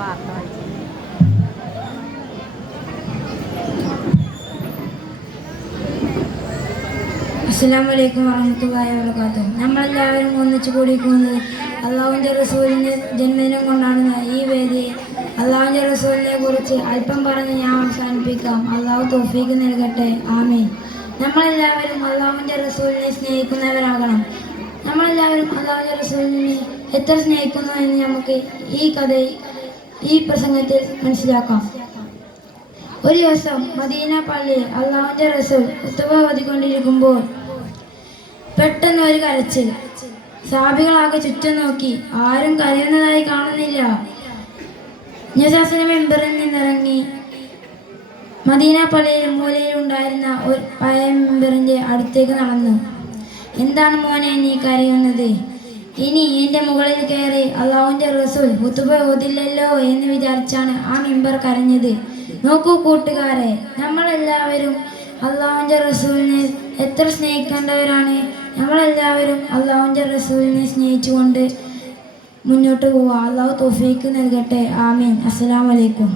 വാർത്ത വായിച്ചു. അസ്സലാമു അലൈക്കും വറഹ്മത്തുള്ളാഹി വബറകാതുഹു. നമ്മളെല്ലാവരും ഒന്നിച്ചു കൂടിയിരിക്കുന്നത് അള്ളാഹുവിൻ്റെ റസൂലിൻ്റെ ജന്മദിനം കൊണ്ടാണ്. ഈ വേദി അള്ളാഹുവിൻ്റെ റസൂലിനെ കുറിച്ച് അല്പം പറഞ്ഞ് ഞാൻ അവസാനിപ്പിക്കാം. അള്ളാഹു തൗഫീഖ് നൽകട്ടെ. ആമീൻ. നമ്മളെല്ലാവരും അള്ളാഹുവിൻ്റെ റസൂലിനെ സ്നേഹിക്കുന്നവരാകണം. നമ്മളെല്ലാവരും അള്ളാഹുവിൻ്റെ റസൂലിനെ എത്ര സ്നേഹിക്കുന്നു എന്ന് നമുക്ക് ഈ പ്രസംഗത്തിൽ മനസ്സിലാക്കാം. ഒരു ദിവസം മദീന പള്ളിയിൽ അള്ളാഹുവിൻ്റെ റസൂൽ ഖുതുബ ഓതിക്കൊണ്ടിരിക്കുമ്പോൾ പെട്ടെന്ന് ഒരു കരച്ചിൽ. സഹാബികളാകെ ചുറ്റും നോക്കി. ആരും കരയുന്നതായി കാണുന്നില്ല. മെമ്പറിൽ നിന്നിറങ്ങി മദീന പള്ളിയിൽ മൂലയിൽ ഉണ്ടായിരുന്ന ഒരു പഴയ മെമ്പറിൻ്റെ അടുത്തേക്ക് നടന്നു. എന്താണ് മോനെ നീ കരയുന്നത്? ഇനി എൻ്റെ മുകളിൽ കയറി അള്ളാഹുവിൻ്റെ റസൂൽ ഖുതുബ ഓതില്ലല്ലോ എന്ന് വിചാരിച്ചാണ് ആ മെമ്പർ കരഞ്ഞത്. നോക്കൂ കൂട്ടുകാരെ, നമ്മളെല്ലാവരും അള്ളാഹുവിൻ്റെ റസൂലിനെ എത്ര സ്നേഹിക്കേണ്ടവരാണ്. നമ്മളെല്ലാവരും അള്ളാഹുവിൻ്റെ റസൂലിനെ സ്നേഹിച്ചുകൊണ്ട് മുന്നോട്ട് പോവുക. അള്ളാഹു തൗഫീഖ് നൽകട്ടെ. ആമീൻ. അസ്സലാമു അലൈക്കും.